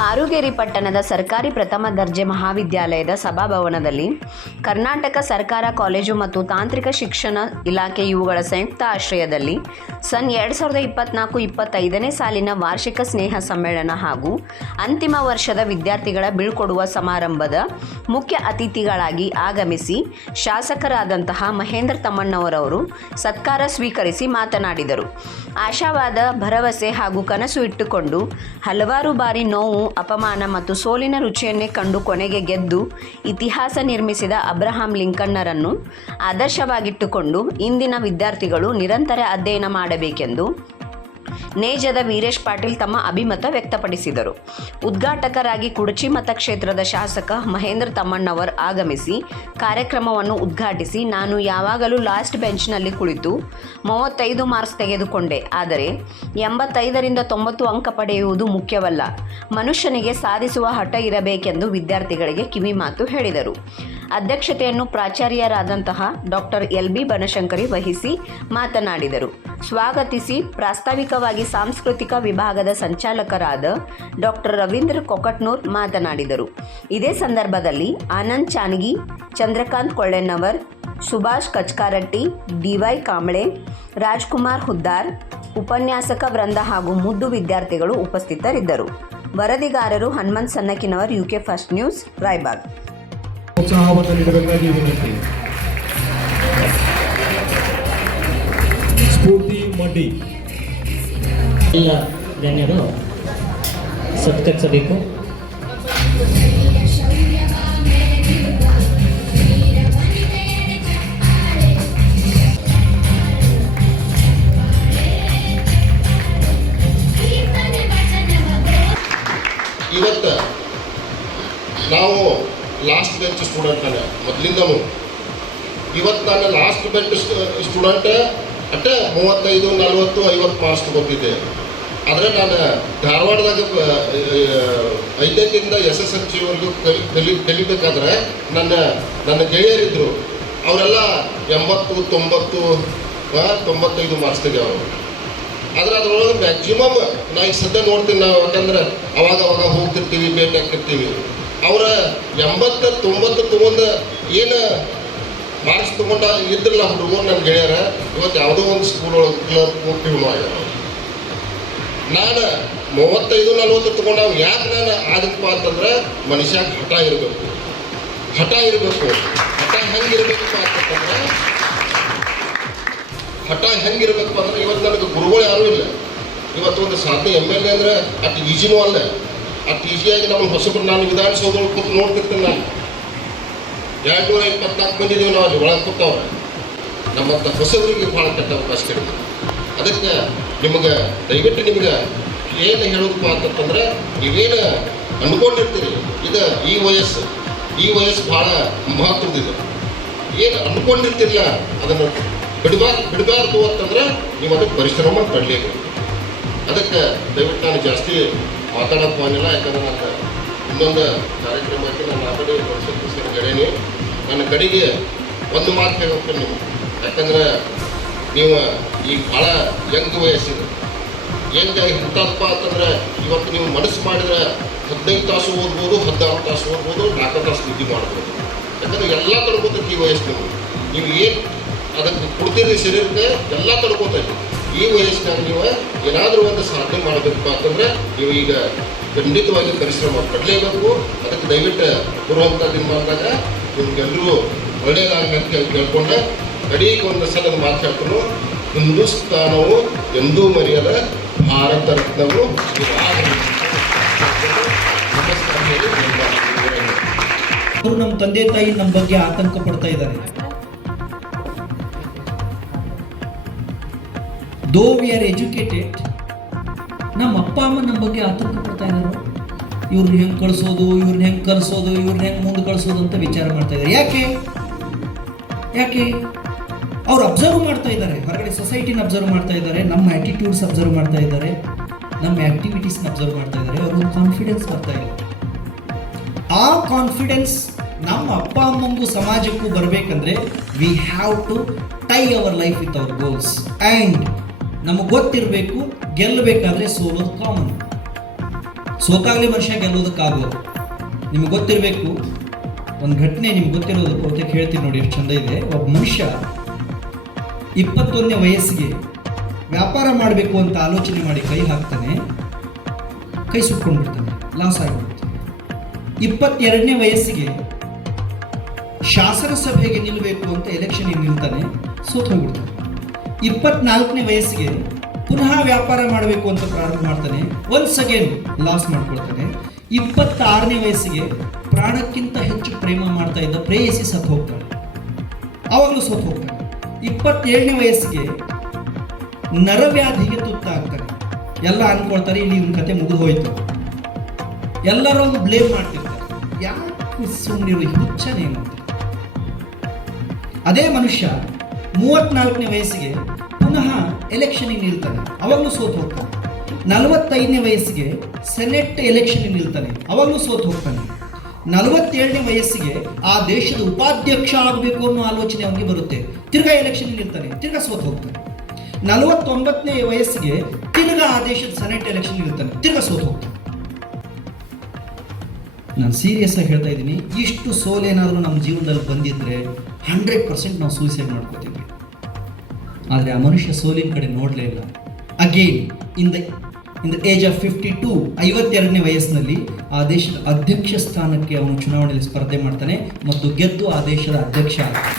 ಹಾರುಗೇರಿ ಪಟ್ಟಣದ ಸರ್ಕಾರಿ ಪ್ರಥಮ ದರ್ಜೆ ಮಹಾವಿದ್ಯಾಲಯದ ಸಭಾಭವನದಲ್ಲಿ ಕರ್ನಾಟಕ ಸರ್ಕಾರ ಕಾಲೇಜು ಮತ್ತು ತಾಂತ್ರಿಕ ಶಿಕ್ಷಣ ಇಲಾಖೆ ಇವುಗಳ ಸಂಯುಕ್ತ ಆಶ್ರಯದಲ್ಲಿ ಸನ್ ಎರಡು ಸಾವಿರದ ಇಪ್ಪತ್ನಾಲ್ಕು ಇಪ್ಪತ್ತೈದನೇ ಸಾಲಿನ ವಾರ್ಷಿಕ ಸ್ನೇಹ ಸಮ್ಮೇಳನ ಹಾಗೂ ಅಂತಿಮ ವರ್ಷದ ವಿದ್ಯಾರ್ಥಿಗಳ ಬೀಳ್ಕೊಡುವ ಸಮಾರಂಭದ ಮುಖ್ಯ ಅತಿಥಿಗಳಾಗಿ ಆಗಮಿಸಿ ಶಾಸಕರಾದಂತಹ ಮಹೇಂದ್ರ ತಮ್ಮಣ್ಣವರವರು ಸತ್ಕಾರ ಸ್ವೀಕರಿಸಿ ಮಾತನಾಡಿದರು. ಆಶಾವಾದ, ಭರವಸೆ ಹಾಗೂ ಕನಸು ಇಟ್ಟುಕೊಂಡು ಹಲವಾರು ಬಾರಿ ನೋವು ಅಪಮಾನ ಮತ್ತು ಸೋಲಿನ ರುಚಿಯನ್ನೇ ಕಂಡು ಕೊನೆಗೆ ಗೆದ್ದು ಇತಿಹಾಸ ನಿರ್ಮಿಸಿದ ಅಬ್ರಹಾಂ ಲಿಂಕನ್ನರನ್ನು ಆದರ್ಶವಾಗಿಟ್ಟುಕೊಂಡು ಇಂದಿನ ವಿದ್ಯಾರ್ಥಿಗಳು ನಿರಂತರ ಅಧ್ಯಯನ ಮಾಡಬೇಕೆಂದು ನೇಜದ ವೀರೇಶ್ ಪಾಟೀಲ್ ತಮ್ಮ ಅಭಿಮತ ವ್ಯಕ್ತಪಡಿಸಿದರು. ಉದ್ಘಾಟಕರಾಗಿ ಕುಡಚಿ ಮತಕ್ಷೇತ್ರದ ಶಾಸಕ ಮಹೇಂದ್ರ ತಮ್ಮಣ್ಣವರ್ ಆಗಮಿಸಿ ಕಾರ್ಯಕ್ರಮವನ್ನು ಉದ್ಘಾಟಿಸಿ, ನಾನು ಯಾವಾಗಲೂ ಲಾಸ್ಟ್ ಬೆಂಚ್ನಲ್ಲಿ ಕುಳಿತು ಮೂವತ್ತೈದು ಮಾರ್ಕ್ಸ್ ತೆಗೆದುಕೊಂಡೆ. ಆದರೆ ಎಂಬತ್ತೈದರಿಂದ ತೊಂಬತ್ತು ಅಂಕ ಪಡೆಯುವುದು ಮುಖ್ಯವಲ್ಲ. ಮನುಷ್ಯನಿಗೆ ಸಾಧಿಸುವ ಹಠ ಇರಬೇಕೆಂದು ವಿದ್ಯಾರ್ಥಿಗಳಿಗೆ ಕಿವಿಮಾತು ಹೇಳಿದರು. ಅಧ್ಯಕ್ಷತೆಯನ್ನು ಪ್ರಾಚಾರ್ಯರಾದಂತಹ ಡಾಕ್ಟರ್ ಎಲ್ ಬಿ ಬನಶಂಕರಿ ವಹಿಸಿ ಮಾತನಾಡಿದರು. ಸ್ವಾಗತಿಸಿ ಪ್ರಾಸ್ತಾವಿಕವಾಗಿ ಸಾಂಸ್ಕೃತಿಕ ವಿಭಾಗದ ಸಂಚಾಲಕರಾದ ಡಾಕ್ಟರ್ ರವೀಂದ್ರ ಕೊಕಟ್ನೂರ್ ಮಾತನಾಡಿದರು. ಇದೇ ಸಂದರ್ಭದಲ್ಲಿ ಆನಂದ್ ಚಾನಗಿ, ಚಂದ್ರಕಾಂತ್ ಕೊಳ್ಳೆನ್ನವರ್, ಸುಭಾಷ್ ಕಚ್ಕಾರಟ್ಟಿ ಡಿವೈ ಕಾಂಬ್ಳೆ, ರಾಜ್ಕುಮಾರ್ ಹುದ್ದಾರ್, ಉಪನ್ಯಾಸಕ ವೃಂದ ಹಾಗೂ ಮುದ್ದು ವಿದ್ಯಾರ್ಥಿಗಳು ಉಪಸ್ಥಿತರಿದ್ದರು. ವರದಿಗಾರರು Hanumant Sannakinavar, UK first news, Raibag. ಮಡ್ಡಿ ಎಲ್ಲ ಗಣ್ಯರು ಸತ್ಕರಿಸಬೇಕು. ಇವತ್ತು ನಾವು ಲಾಸ್ಟ್ ಬೆಂಚ್ ಸ್ಟೂಡೆಂಟ್ ನಾನೇ ಮೊದಲಿಂದನು ಇವತ್ತು ನಾನು ಲಾಸ್ಟ್ ಬೆಂಚ್ ಸ್ಟೂಡೆಂಟ್ ಅಟ್ಟ ಮೂವತ್ತೈದು, ನಲ್ವತ್ತು, ಐವತ್ತು ಮಾರ್ಕ್ಸ್ ತಗೋತಿದ್ದೆ ಆದರೆ ನಾನು ಧಾರವಾಡದಾಗ ಐದನೇದಿಂದ ಎಸ್ ಎಸ್ ಎಲ್ ಸಿವರೆಗೂ ಕಲಿ ಕಲಿ, ಕಲಿಬೇಕಾದ್ರೆ ನನ್ನ ನನ್ನ ಗೆಳೆಯರಿದ್ದರು ಅವರೆಲ್ಲ ಎಂಬತ್ತು, ತೊಂಬತ್ತು ತೊಂಬತ್ತೈದು ಮಾರ್ಕ್ಸ್ ತೆಗೆಯವರು. ಆದ್ರೆ ಅದ್ರೊಳಗೆ ಮ್ಯಾಕ್ಸಿಮಮ್ ನಾ ಈಗ ಸದ್ಯ ನೋಡ್ತೀನಿ ನಾವು, ಯಾಕಂದ್ರೆ ಅವಾಗ ಅವಾಗ ಹೋಗ್ತಿರ್ತೀವಿ ಭೇಟಿ ಹಾಕಿರ್ತೀವಿ ಅವರ ಎಂಬತ್ತು, ತೊಂಬತ್ತು ತೊಗೊಂಡು ಏನು ಮಾರ್ಕ್ಸ್ ತೊಗೊಂಡ ಇದ್ರಲ್ಲ ಹುಡುಗರು ನನ್ನ ಗೆಳೆಯರ, ಇವತ್ತು ಯಾವುದೋ ಒಂದು ಸ್ಕೂಲ್ ಒಳಗೆ ಹೋಗ್ತೀವಿ ಆಗ್ಯಾರ ನಾನು ಮೂವತ್ತೈದು, ನಲ್ವತ್ತು ತೊಗೊಂಡವ್ ಯಾಕೆ ನಾನು ಆದಪ್ಪ ಅಂತಂದ್ರೆ ಮನುಷ್ಯ ಹಠ ಇರಬೇಕು. ಹಠ ಇರಬೇಕು. ಹಠ ಹೆಂಗಿರ್ಬೇಕಪ್ಪ ಅಂತಂದ್ರೆ, ಹಠ ಹೆಂಗಿರ್ಬೇಕಪ್ಪ ಅಂದ್ರೆ ಇವತ್ತು ನನಗೆ ಗುರುಗಳು ಯಾರೂ ಇಲ್ಲ. ಇವತ್ತು ಒಂದು ಸಾಧನೆ ಎಂ ಎಲ್ ಎ ಅಂದ್ರೆ ಅಷ್ಟು ಈಜಿನೂ ಅಲ್ಲ. ಅಷ್ಟು ಈಸಿಯಾಗಿ ನಮ್ಮ ಹೊಸಬ್ರು ನಾನು ವಿಧಾನಸೌಧ ಕೂತು ನೋಡ್ತಿರ್ತೀನಿ ನಾನು. ಎರಡು ನೂರ ಇಪ್ಪತ್ನಾಲ್ಕು ಮಂದಿ ಇದೀವಿ ನಾವು ಅಲ್ಲಿ ಒಳಗೆ ನಮ್ಮಂಥ ಹೊಸಬರಿಗೆ ಭಾಳ ಕೆಟ್ಟ ಅವಕಾಶ ಕಡಿಮೆ ಅದಕ್ಕೆ ನಿಮಗೆ, ದಯವಿಟ್ಟು ನಿಮ್ಗೆ ಏನು ಹೇಳೋದಪ್ಪ ಅಂತಂದ್ರೆ ನೀವೇನು ಅಂದ್ಕೊಂಡಿರ್ತೀರಿ ಇದು ಈ ವಯಸ್ಸು ಈ ವಯಸ್ಸು ಭಾಳ ಮಹತ್ವದಿದೆ ಏನು ಅಂದ್ಕೊಂಡಿರ್ತಿರಲ್ಲ ಅದನ್ನು ಬಿಡಬಾರ್ದು ಬಿಡಬಾರ್ದು ಅಂತಂದ್ರೆ ನೀವು ಅದಕ್ಕೆ ಪರಿಶ್ರಮ ಪಡಲೇಬೇಕು. ಅದಕ್ಕೆ ದಯವಿಟ್ಟು ನಾನು ಜಾಸ್ತಿ ಮಾತಾಡೋಕೆ ಹೋಗಿಲ್ಲ ಯಾಕಂದ್ರೆ ನನ್ನ ಇನ್ನೊಂದು ಕಾರ್ಯಕ್ರಮಕ್ಕೆ ನಾನು ಆ ಕಡೆ ಕಡೆಯೇ ನನ್ನ ಕಡೆಗೆ ಒಂದು ಮಾತು ನೀವು ಯಾಕಂದ್ರೆ ನೀವು ಈ ಭಾಳ ಯಂಗ್ ವಯಸ್ಸಿದೆ ಹೆಂಗ ಹುಟ್ಟಪ್ಪ ಅಂತಂದ್ರೆ ಇವತ್ತು ನೀವು ಮನಸ್ಸು ಮಾಡಿದ್ರೆ ಹದಿನೈದು ತಾಸು ಓದ್ಬೋದು, ಹದಿನಾರು ತಾಸು ಓದ್ಬೋದು, ನಾಲ್ಕು ತಾಸು ನಿದ್ದೆ ಮಾಡ್ಬೋದು. ಯಾಕಂದ್ರೆ ಎಲ್ಲ ತಡ್ಕೋತೈತಿ ಈ ವಯಸ್ಸು ನೀವು ಏನು ಅದಕ್ಕೆ ಕೊಡ್ತೀರಿ ಶರೀರಕ್ಕೆ ಎಲ್ಲ ತಡ್ಕೋತೈತಿ. ಈ ವಯಸ್ಸಿನಾಗ ನೀವು ಏನಾದರೂ ಒಂದು ಸಾಧನೆ ಮಾಡಬೇಕು ಅಂತಂದ್ರೆ ನೀವು ಈಗ ಖಂಡಿತವಾಗಿ ಪರಿಶ್ರಮ ಪಡಲೇಬೇಕು. ಅದಕ್ಕೆ ದಯವಿಟ್ಟು ಬರುವಂಥ ಬಂದಾಗ ನಿಮ್ಗೆಲ್ಲರೂ ಒಳ್ಳೆಯದಾಗಲಿ ಅಂತ ಕೇಳ್ಕೊಂಡೆ ಕಡೆಗೆ ಒಂದು ಸಲದ ಮಾತಾಡ್ತಾರೆ ಹಿಂದೂಸ್ತಾನವು ಎಂದೂ ಮರೆಯದ ಭಾರತ ರತ್ನವು ನಮ್ಮ ತಂದೆ ತಾಯಿ ನಮ್ಮ ಬಗ್ಗೆ ಆತಂಕ ಪಡ್ತಾ ಇದ್ದಾರೆ. ದೋ ವಿ ಆರ್ ಎಜುಕೇಟೆಡ್ ನಮ್ಮ ಅಪ್ಪ, ಅಮ್ಮ ನಮ್ಮ ಬಗ್ಗೆ ಆತಂಕ ಪಡ್ತಾ ಇದ್ದಾರೆ ಇವ್ರನ್ನ ಹೆಂಗೆ ಕಳಿಸೋದು ಇವ್ರನ್ನ ಹೆಂಗೆ ಕಲಿಸೋದು ಇವ್ರನ್ನ ಹೆಂಗೆ ಮುಂದೆ ಕಳಿಸೋದು ಅಂತ ವಿಚಾರ ಮಾಡ್ತಾ ಇದ್ದಾರೆ ಯಾಕೆ? ಯಾಕೆ? ಅವ್ರು ಅಬ್ಸರ್ವ್ ಮಾಡ್ತಾ ಇದ್ದಾರೆ ಹೊರಗಡೆ ಸೊಸೈಟಿನ ಅಬ್ಸರ್ವ್ ಮಾಡ್ತಾ ಇದ್ದಾರೆ ನಮ್ಮ ಆ್ಯಟಿಟ್ಯೂಡ್ಸ್ ಅಬ್ಸರ್ವ್ ಮಾಡ್ತಾ ಇದ್ದಾರೆ ನಮ್ಮ ಆ್ಯಕ್ಟಿವಿಟೀಸ್ನ ಅಬ್ಸರ್ವ್ ಮಾಡ್ತಾ ಇದ್ದಾರೆ ಅವ್ರಿಗೊಂದು ಕಾನ್ಫಿಡೆನ್ಸ್ ಬರ್ತಾ ಇದೆ. ಆ ಕಾನ್ಫಿಡೆನ್ಸ್ ನಮ್ಮ ಅಪ್ಪ, ಅಮ್ಮಂಗೂ ಸಮಾಜಕ್ಕೂ ಬರಬೇಕಂದ್ರೆ we have to tie our life with our goals and ನಮಗೆ ಗೊತ್ತಿರಬೇಕು, ಗೆಲ್ಲಬೇಕಾದ್ರೆ ಸೋಲೋದು ಕಾಮನ್ ಸೋತಾಗಲೇ ಮನುಷ್ಯ ಗೆಲ್ಲೋದಕ್ಕಾಗೋದು ನಿಮಗೆ ಗೊತ್ತಿರಬೇಕು, ಒಂದು ಘಟನೆ ನಿಮ್ಗೆ ಗೊತ್ತಿರೋದು, ಬಹುತೇಕ ಹೇಳ್ತೀನಿ ನೋಡಿ ಎಷ್ಟು ಚಂದ ಇದೆ. ಒಬ್ಬ ಮನುಷ್ಯ ಇಪ್ಪತ್ತೊಂದನೇ ವಯಸ್ಸಿಗೆ ವ್ಯಾಪಾರ ಮಾಡಬೇಕು ಅಂತ ಆಲೋಚನೆ ಮಾಡಿ ಕೈ ಹಾಕ್ತಾನೆ, ಕೈ ಸುಟ್ಕೊಂಡ್ಬಿಡ್ತಾನೆ, ಲಾಸ್ ಆಗಿಬಿಡ್ತಾನೆ ಇಪ್ಪತ್ತೆರಡನೇ ವಯಸ್ಸಿಗೆ ಶಾಸನ ಸಭೆಗೆ ನಿಲ್ಲಬೇಕು ಅಂತ ಎಲೆಕ್ಷನ್ಗೆ ನಿಲ್ತಾನೆ ಸೋತ್ ಹೋಗ್ಬಿಡ್ತಾನೆ ಇಪ್ಪತ್ನಾಲ್ಕನೇ ವಯಸ್ಸಿಗೆ ಪುನಃ ವ್ಯಾಪಾರ ಮಾಡಬೇಕು ಅಂತ ಪ್ರಾರಂಭ ಮಾಡ್ತಾನೆ. ಒನ್ಸ್ ಅಗೇನ್ ಲಾಸ್ ಮಾಡ್ಕೊಳ್ತಾನೆ. ಇಪ್ಪತ್ತಾರನೇ ವಯಸ್ಸಿಗೆ ಪ್ರಾಣಕ್ಕಿಂತ ಹೆಚ್ಚು ಪ್ರೇಮ ಮಾಡ್ತಾ ಇದ್ದ ಪ್ರೇಯಸಿ ಸತ್ತು ಹೋಗ್ತಾನೆ. ಆವಾಗಲೂ ಸತ್ತು ಹೋಗ್ತಾನೆ. ಇಪ್ಪತ್ತೇಳನೇ ವಯಸ್ಸಿಗೆ ನರವ್ಯಾಧಿಗೆ ತುತ್ತಾಗ್ತಾನೆ ಎಲ್ಲ ಅನ್ಕೊಳ್ತಾರೆ, ಇಲ್ಲಿ ಇವನ ಕತೆ ಮುಗಿದು ಹೋಯ್ತು. ಎಲ್ಲರೂ ಬ್ಲೇಮ್ ಮಾಡ್ತಿರ್ತಾರೆ. ಯಾಕೆ ಸುಮ್ಮನೆ ಹುಚ್ಚನೇನು? ಅದೇ ಮನುಷ್ಯ ಮೂವತ್ನಾಲ್ಕನೇ ವಯಸ್ಸಿಗೆ ಪುನಃ ಎಲೆಕ್ಷನಿಗೆ ನಿಲ್ತಾನೆ. ಅವಾಗಲೂ ಸೋತು ಹೋಗ್ತಾನೆ. ನಲವತ್ತೈದನೇ ವಯಸ್ಸಿಗೆ ಸೆನೆಟ್ ಎಲೆಕ್ಷನ್ ನಿಲ್ತಾನೆ. ಅವಾಗಲೂ ಸೋತು ಹೋಗ್ತಾನೆ. ನಲವತ್ತೇಳನೇ ವಯಸ್ಸಿಗೆ ಆ ದೇಶದ ಉಪಾಧ್ಯಕ್ಷ ಆಗಬೇಕು ಅನ್ನೋ ಆಲೋಚನೆ ಅವನಿಗೆ ಬರುತ್ತೆ. ತಿರ್ಗಾ ಎಲೆಕ್ಷನ್ ನಿಲ್ತಾನೆ. ತಿರ್ಗಾ ಸೋತು ಹೋಗ್ತಾನೆ. ನಲವತ್ತೊಂಬತ್ತನೇ ವಯಸ್ಸಿಗೆ ತಿರ್ಗಾ ಆ ದೇಶದ ಸೆನೆಟ್ ಎಲೆಕ್ಷನ್ ನಿಲ್ತಾನೆ. ತಿರ್ಗಾ ಸೋತು ಹೋಗ್ತಾನೆ. ನಾನು ಸೀರಿಯಸ್ ಆಗಿ ಹೇಳ್ತಾ ಇದ್ದೀನಿ. ಇಷ್ಟು ಸೋಲೇನಾದರೂ ನಮ್ಮ ಜೀವನದಲ್ಲಿ ಬಂದಿದ್ರೆ ಹಂಡ್ರೆಡ್ ಪರ್ಸೆಂಟ್ ನಾವು ಸೂಸೈಡ್ ಮಾಡ್ಕೋತೀವಿ. ಆದರೆ ಆ ಮನುಷ್ಯ ಸೋಲಿನ ಕಡೆ ನೋಡಲೇ ಇಲ್ಲ. Again in the in the age of fifty two ಐವತ್ತೆರಡನೇ ವಯಸ್ಸಿನಲ್ಲಿ ಆ ದೇಶದ ಅಧ್ಯಕ್ಷ ಸ್ಥಾನಕ್ಕೆ ಅವನು ಚುನಾವಣೆಯಲ್ಲಿ ಸ್ಪರ್ಧೆ ಮಾಡ್ತಾನೆ ಮತ್ತು ಗೆದ್ದು ಆ ದೇಶದ ಅಧ್ಯಕ್ಷ ಆಗ್ತಾನೆ.